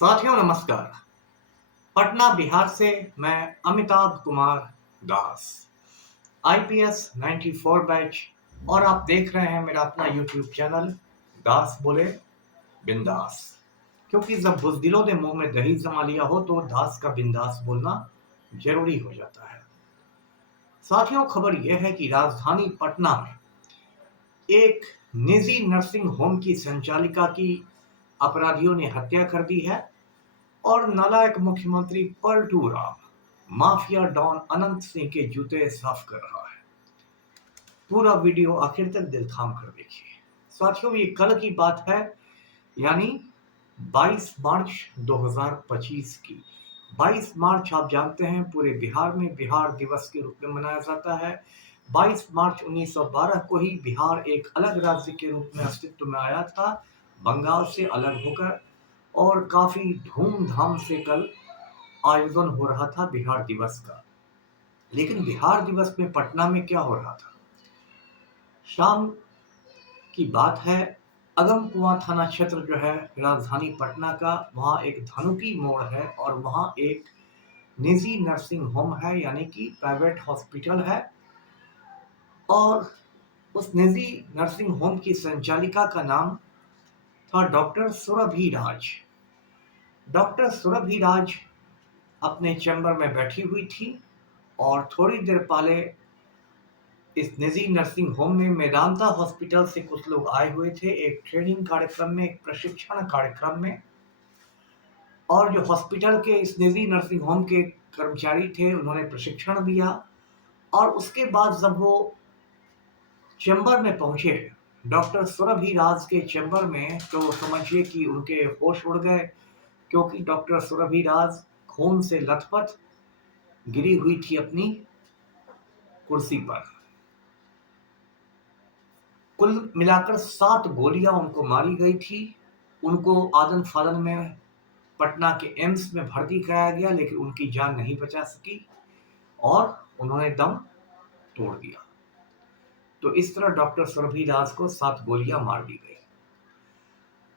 साथियों नमस्कार। पटना बिहार से मैं अमिताभ कुमार दास, आईपीएस 94 बैच, और आप देख रहे हैं मेरा अपना यूट्यूब चैनल दास बोले बिंदास। क्योंकि जब बुजदिलों ने मुंह में दही जमा लिया हो तो दास का बिंदास बोलना जरूरी हो जाता है। साथियों, खबर यह है कि राजधानी पटना में एक निजी नर्सिंग होम की संचालिका की अपराधियों ने हत्या कर दी है और नालायक मुख्यमंत्री पलटू राम माफिया डॉन अनंत सिंह के जूते साफ कर रहा है। पूरा वीडियो आखिर तक दिल थाम कर देखिए। साथियों, ये कल की बात है, यानी 22 मार्च 2025 की। 22 मार्च आप जानते हैं पूरे बिहार में बिहार दिवस के रूप में मनाया जाता है। 22 मार्च 1912 को ही बिहार एक अलग राज्य के रूप में अस्तित्व में आया था, बंगाल से अलग होकर, और काफी धूमधाम से कल आयोजन हो रहा था बिहार दिवस का। लेकिन बिहार दिवस में पटना में क्या हो रहा था? शाम की बात है, अगम कुआं थाना क्षेत्र जो है राजधानी पटना का, वहां एक धनुकी मोड़ है और वहां एक निजी नर्सिंग होम है, यानी कि प्राइवेट हॉस्पिटल है। और उस निजी नर्सिंग होम की संचालिका का नाम था डॉक्टर सुरभि राज। डॉक्टर सुरभि राज अपने चैम्बर में बैठी हुई थी और थोड़ी देर पहले इस निजी नर्सिंग होम में मेदांता हॉस्पिटल से कुछ लोग आए हुए थे एक ट्रेनिंग कार्यक्रम में, एक प्रशिक्षण कार्यक्रम में। और जो हॉस्पिटल के इस निजी नर्सिंग होम के कर्मचारी थे उन्होंने प्रशिक्षण दिया, और उसके बाद जब वो चैम्बर में पहुंचे, डॉक्टर सुरभि राज के चैम्बर में, तो समझिए कि उनके होश उड़ गए, क्योंकि डॉक्टर सुरभि राज खून से लथपथ गिरी हुई थी अपनी कुर्सी पर। कुल मिलाकर 7 गोलियां उनको मारी गई थी। उनको आदन फादन में पटना के एम्स में भर्ती कराया गया, लेकिन उनकी जान नहीं बचा सकी और उन्होंने दम तोड़ दिया। तो इस तरह डॉक्टर सुरभि दास को 7 गोलियां मार दी गई।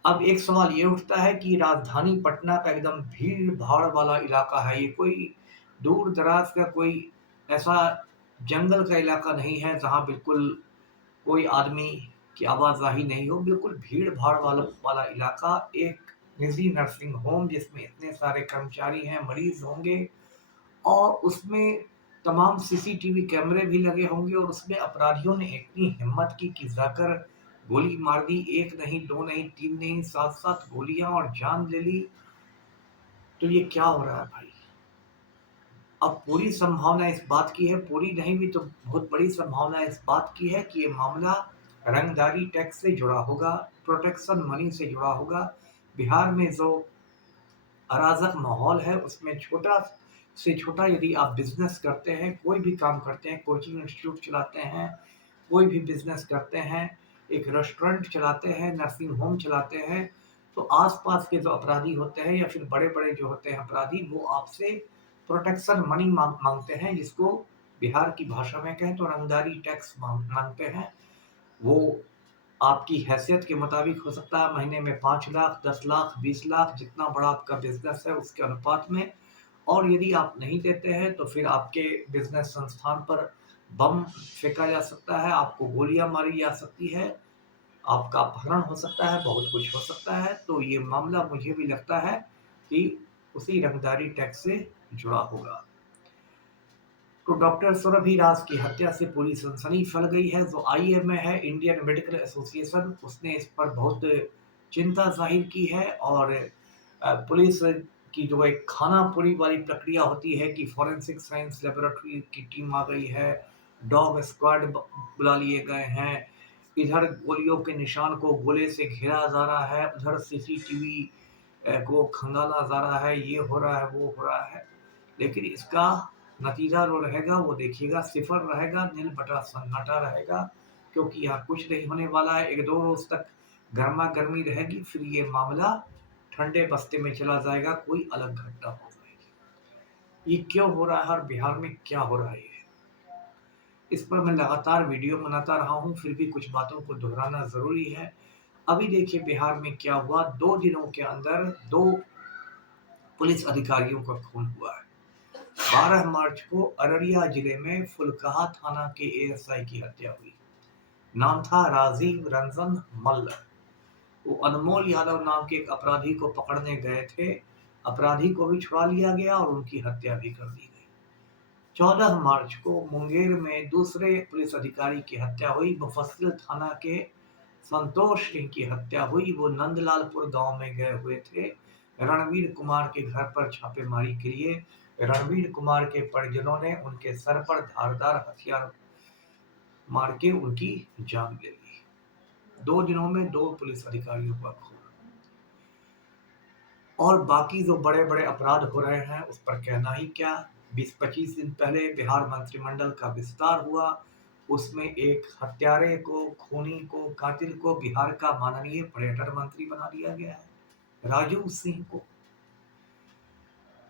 अब एक सवाल ये उठता है कि राजधानी पटना का एकदम भीड़ भाड़ वाला इलाका है, ये कोई दूर दराज का कोई ऐसा जंगल का इलाका नहीं है जहां बिल्कुल कोई आदमी की आवाजाही नहीं हो। बिल्कुल भीड़ भाड़ वाला इलाका, एक निजी नर्सिंग होम जिसमें इतने सारे कर्मचारी हैं, मरीज होंगे, और उसमें तमाम सीसीटीवी कैमरे भी लगे होंगे, और उसमें अपराधियों ने इतनी हिम्मत की कि जाकर गोली मार दी। एक नहीं, दो नहीं, तीन नहीं, 7-7 गोलियां, और जान ले ली। तो ये क्या हो रहा है भाई? अब पूरी संभावना इस बात की है, पूरी नहीं भी तो बहुत बड़ी संभावना इस बात की है कि ये मामला रंगदारी टैक्स से जुड़ा होगा, प्रोटेक्शन मनी से जुड़ा होगा। बिहार में जो अराजक माहौल है उसमें छोटा से छोटा यदि आप बिजनेस करते हैं, कोई भी काम करते हैं, कोचिंग इंस्टीट्यूट चलाते हैं, कोई भी बिजनेस करते हैं, एक रेस्टोरेंट चलाते हैं, नर्सिंग होम चलाते हैं, तो आसपास के जो अपराधी होते हैं या फिर बड़े बड़े जो होते हैं अपराधी, वो आपसे प्रोटेक्शन मनी मांगते हैं, जिसको बिहार की भाषा में कहें तो रंगदारी टैक्स मांगते हैं। वो आपकी हैसियत के मुताबिक हो सकता है, महीने में 5 लाख, 10 लाख, 20 लाख, जितना बड़ा आपका बिजनेस है उसके अनुपात में। और यदि आप नहीं देते हैं तो फिर आपके बिजनेस संस्थान पर बम फेंका जा सकता है, आपको गोलियां मारी जा सकती है, आपका अपहरण हो सकता है, बहुत कुछ हो सकता है। तो ये मामला मुझे भी लगता है कि उसी रंगदारी टैक्स से जुड़ा होगा। तो डॉक्टर सुरभि दास की हत्या से पूरी सनसनी फैल गई है। जो आईएमए है, इंडियन मेडिकल एसोसिएशन, उसने इस पर बहुत चिंता जाहिर की है। और पुलिस की जो एक खानापुरी वाली प्रक्रिया होती है कि फॉरेंसिक साइंस लेबोरेटरी की टीम आ गई है, डॉग स्क्वाड बुला लिए गए हैं, इधर गोलियों के निशान को गोले से घेरा जा रहा है, उधर सीसीटीवी को खंगाला जा रहा है, ये हो रहा है, वो हो रहा है। लेकिन इसका नतीजा जो रहेगा वो देखिएगा, सिफर रहेगा, नील बटा सन्नाटा रहेगा, क्योंकि यहाँ कुछ नहीं होने वाला है। 1-2 रोज तक गर्मा गर्मी रहेगी, फिर ये मामला ठंडे बस्ते में चला जाएगा, कोई अलग घटना हो जाएगी। ये क्यों हो रहा है और बिहार में क्या हो रहा है, इस पर मैं लगातार वीडियो बनाता रहा हूँ, फिर भी कुछ बातों को दोहराना जरूरी है। अभी देखिए बिहार में क्या हुआ। 2 दिनों के अंदर 2 पुलिस अधिकारियों का खून हुआ है। 12 मार्च को अररिया जिले में फुलकाहा थाना के एएसआई की हत्या हुई। नाम था राजीव रंजन मल्ल। वो अनमोल यादव नाम के एक अपराधी को पकड़ने गए थे। अपराधी को भी छुड़ा लिया गया और उनकी हत्या भी कर दी गई। 14 मार्च को मुंगेर में दूसरे पुलिस अधिकारी की हत्या हुई। मुफस्सिल थाना के संतोष सिंह की हत्या हुई। वो नंदलालपुर गांव में गए हुए थे रणवीर कुमार के घर पर छापेमारी के लिए। रणवीर कुमार के परिजनों ने उनके सर पर धारदार हथियार मार के उनकी जान ले ली। 2 दिनों में 2 पुलिस अधिकारियों का खून। और बाकी जो बड़े बड़े अपराध हो रहे हैं उस पर कहना ही क्या। 20-25 दिन पहले बिहार मंत्रिमंडल का विस्तार हुआ। उसमें एक हत्यारे को, खूनी को, कातिल को बिहार का माननीय पर्यटन मंत्री बना दिया गया है, राजू सिंह को।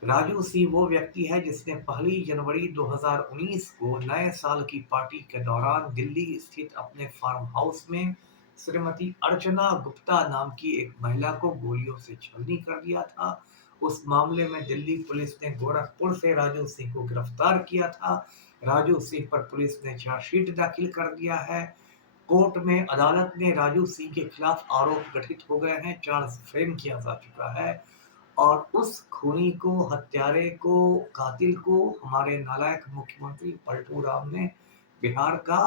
राजू सिंह वो व्यक्ति है जिसने 1 जनवरी 2019 को नए साल की पार्टी के दौरान दिल्ली स्थित अपने फार्म हाउस में श्रीमती अर्चना गुप्ता नाम की एक महिला को गोलियों से छलनी कर दिया था। उस मामले में दिल्ली पुलिस ने गोरखपुर से राजू सिंह को गिरफ्तार किया था। राजू सिंह पर पुलिस ने चार्जशीट दाखिल कर दिया है। कोर्ट में, अदालत में राजू सिंह के खिलाफ आरोप गठित हो गए हैं, चार्ज फ्रेम किया जा चुका है। और उस खूनी को, हत्यारे को, कातिल को हमारे नालायक मुख्यमंत्री पलटू राम ने बिहार का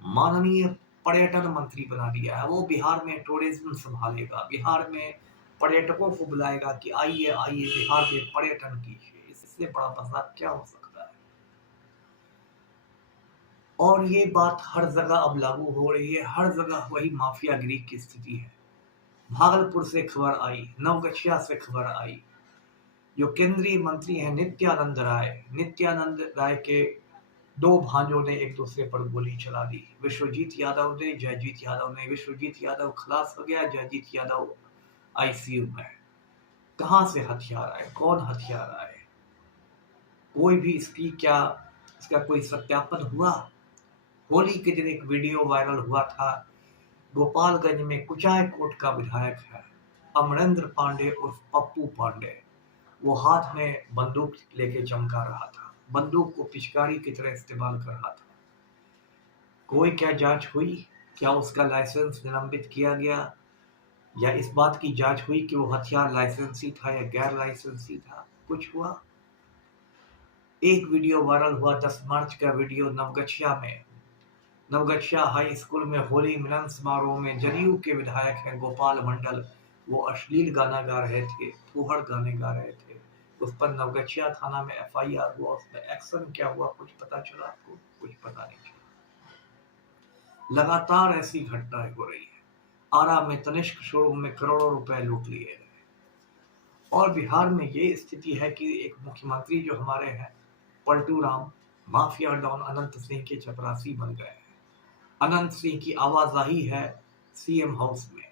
माननीय पर्यटन मंत्री बना दिया है। वो बिहार में टूरिज्म संभालेगा, बिहार में पर्यटकों को बुलाएगा कि आइए आइए बिहार में पर्यटन कीजिए। इससे बड़ा मजाक क्या हो सकता है। और ये बात हर जगह अब लागू हो रही है। हर जगह वही माफियागिरी की स्थिति है। भागलपुर से खबर आई, नवगछिया से खबर आई। जो केंद्रीय मंत्री हैं नित्यानंद राय के 2 भांजों ने एक दूसरे पर गोली चला दी। विश्वजीत यादव ने, जयजीत यादव ने। विश्वजीत यादव खलास हो गया, जयजीत यादव आईसीयू में। कहां से हथियार आए, कौन हथियार आए, कोई भी इसका कोई सत्यापन हुआ? होली के दिन एक वीडियो वायरल हुआ था। गोपालगंज में कुचायकोट का विधायक है अमरेंद्र पांडे उर्फ पप्पू पांडे। वो हाथ में बंदूक लेके चमका रहा था, बंदूक को पिचकारी की तरह इस्तेमाल कर रहा था। कोई क्या जांच हुई? क्या उसका लाइसेंस निलंबित किया गया, या इस बात की जांच हुई कि वो हथियार लाइसेंसी था या गैर लाइसेंसी था? कुछ हुआ? एक वीडियो वायरल हुआ 10 मार्च का वीडियो नवगछिया हाई स्कूल में होली मिलन समारोह में जदयू के विधायक हैं गोपाल मंडल। वो अश्लील गाना गा रहे थे, फूहड़ गाने गा रहे थे। उस पर नवगछिया थाना में एफआईआर हुआ। उसमें एक्शन क्या हुआ कुछ पता चला आपको? कुछ पता नहीं चला। लगातार ऐसी घटनाएं हो रही है। आरा में तनिष्क शोरूम में करोड़ों रुपए लूट लिए गए। और बिहार में ये स्थिति है कि एक मुख्यमंत्री जो हमारे हैं पलटू राम, माफिया डॉन अनंत सिंह के चपरासी बन गए हैं। अनंत सिंह की आवाजाही है सीएम हाउस में।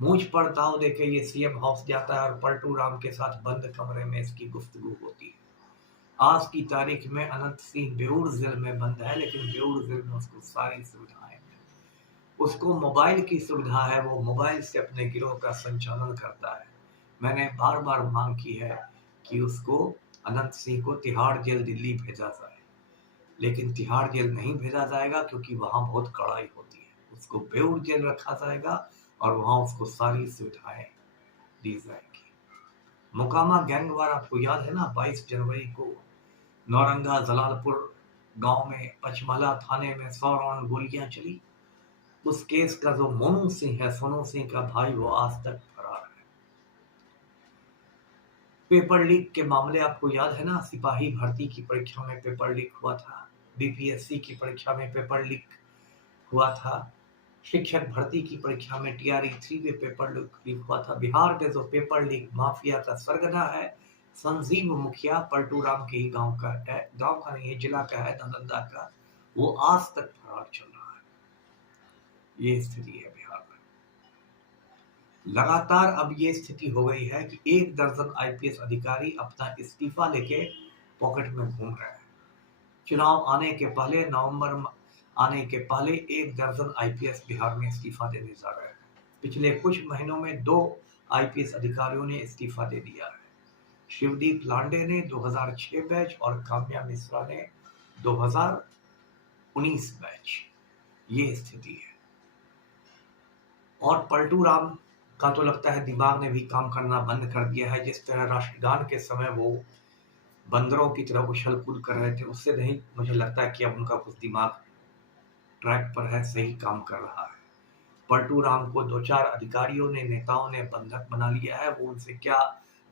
मूंछ पर ताव देके ये सीएम हाउस जाता है और पलटू राम के साथ बंद कमरे में इसकी गुफ्तगू होती है। आज की तारीख में अनंत सिंह बेऊर जेल में बंद है, लेकिन बेऊर जेल में उसको सारी सुविधाएं हैं। उसको मोबाइल की सुविधा है, वो मोबाइल से अपने गिरोह का संचालन करता है। मैंने बार बार मांग की है कि उसको, अनंत सिंह को तिहाड़ जेल दिल्ली भेजा जाए, लेकिन तिहाड़ जेल नहीं भेजा जाएगा क्योंकि वहां बहुत कड़ाई होती है। उसको बेऊर जेल रखा जाएगा और वहां उसको सारी सुविधाएं दी जाएगी। मोकामा गैंगवार आपको याद है ना, 22 जनवरी को नौरंगा जलालपुर गांव में पचमला थाने में 100 राउंड गोलियां चली। उस केस का जो मोनू सिंह है, सोनू सिंह का भाई, वो आज तक फरार है। पेपर लीक के मामले आपको याद है ना, सिपाही भर्ती की परीक्षा में पेपर लीक हुआ था, बीपीएससी की परीक्षा में पेपर लीक हुआ था, शिक्षक भर्ती की परीक्षा में TRE-3 में पेपर लीक हुआ था। बिहार में जो पेपर लीक माफिया का सरगना है संजीव मुखिया, पलटू राम के ही गांव का है, गांव का नहीं है, जिला का है, नालंदा का। वो आज तक फरार चल रहा है। ये स्थिति है बिहार में। लगातार अब ये स्थिति हो गई है कि 1 दर्जन IPS अधिकारी अपना इस्तीफा लेके पॉकेट में घूम रहे हैं। चुनाव आने के पहले, नवंबर आने के पहले 1 दर्जन IPS बिहार में इस्तीफा देने जा रहे हैं। पिछले कुछ महीनों में 2 IPS अधिकारियों ने इस्तीफा दे दिया है। शिवदीप लांडे ने 2006 बैच और काम्या मिश्रा ने 2019 बैच। ये स्थिति है। और पलटू राम का तो लगता है दिमाग ने भी काम करना बंद कर दिया है। जिस तरह राष्ट्रगान के समय वो बंदरों की तरह उछल कूद कर रहे थे, उससे नहीं मुझे लगता है कि अब उनका कुछ दिमाग ट्रैक पर है, सही काम कर रहा है। पलटू राम को 2-4 अधिकारियों ने, नेताओं ने बंधक बना लिया है। वो उनसे क्या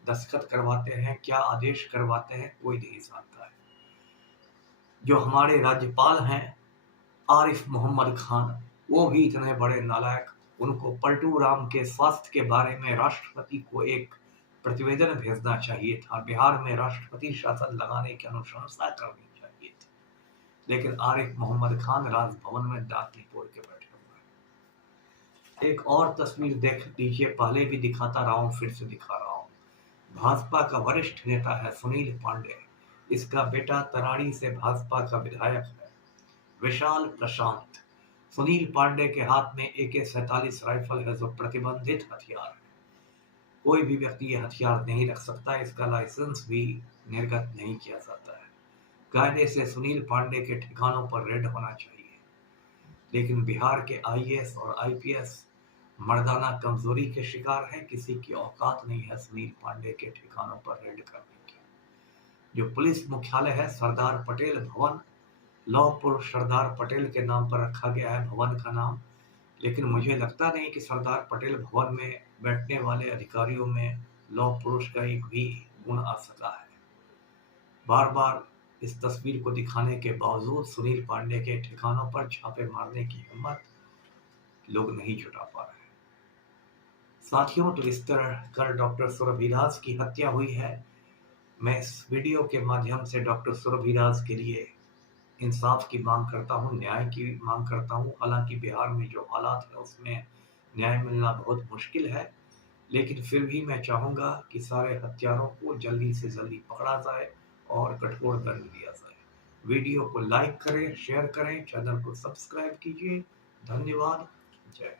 दस्तखत करवाते हैं, क्या आदेश करवाते हैं, कोई नहीं जानता है। जो हमारे राज्यपाल हैं आरिफ मोहम्मद खान, वो भी इतने बड़े नालायक। उनको पलटू राम के स्वास्थ्य के बारे में राष्ट्रपति को एक प्रतिवेदन भेजना चाहिए था। बिहार में राष्ट्रपति शासन लगाने की अनुशंसा करनी चाहिए थी, लेकिन आरिफ मोहम्मद खान राजभवन में दांत निपोड़ के बैठे हुए हैं। एक और तस्वीर देख लीजिए, पहले भी दिखाता रहा हूं, फिर से दिखा रहा हूं। भाजपा का वरिष्ठ नेता है सुनील पांडे। इसका बेटा तराड़ी से भाजपा का विधायक है विशाल प्रशांत। सुनील पांडे के हाथ में AK-47 राइफल है, जो प्रतिबंधित हथियार है। कोई भी व्यक्ति ये हथियार नहीं रख सकता, इसका लाइसेंस भी निर्गत नहीं किया जाता है। कायदे से सुनील पांडे के ठिकानों पर रेड होना चाहिए, लेकिन बिहार के IAS और IPS मर्दाना कमजोरी के शिकार है। किसी की औकात नहीं है सुनील पांडे के ठिकानों पर रेड करने की। जो पुलिस मुख्यालय है सरदार पटेल भवन, लौह पुरुष सरदार पटेल के नाम पर रखा गया है भवन का नाम, लेकिन मुझे लगता नहीं कि सरदार पटेल भवन में बैठने वाले अधिकारियों में लौह पुरुष का एक भी गुण आ सका है। बार बार इस तस्वीर को दिखाने के बावजूद सुनील पांडे के ठिकानों पर छापे मारने की हिम्मत लोग नहीं जुटा पा रहे। साथियों, तो इस तरह कल डॉक्टर सुरभिराज की हत्या हुई है। मैं इस वीडियो के माध्यम से डॉक्टर सुरभिराज के लिए इंसाफ की मांग करता हूं, न्याय की मांग करता हूं। हालांकि बिहार में जो हालात है उसमें न्याय मिलना बहुत मुश्किल है, लेकिन फिर भी मैं चाहूंगा कि सारे हत्यारों को जल्दी से जल्दी पकड़ा जाए और कठोर दंड दिया जाए। वीडियो को लाइक करें, शेयर करें, चैनल को सब्सक्राइब कीजिए। धन्यवाद। जय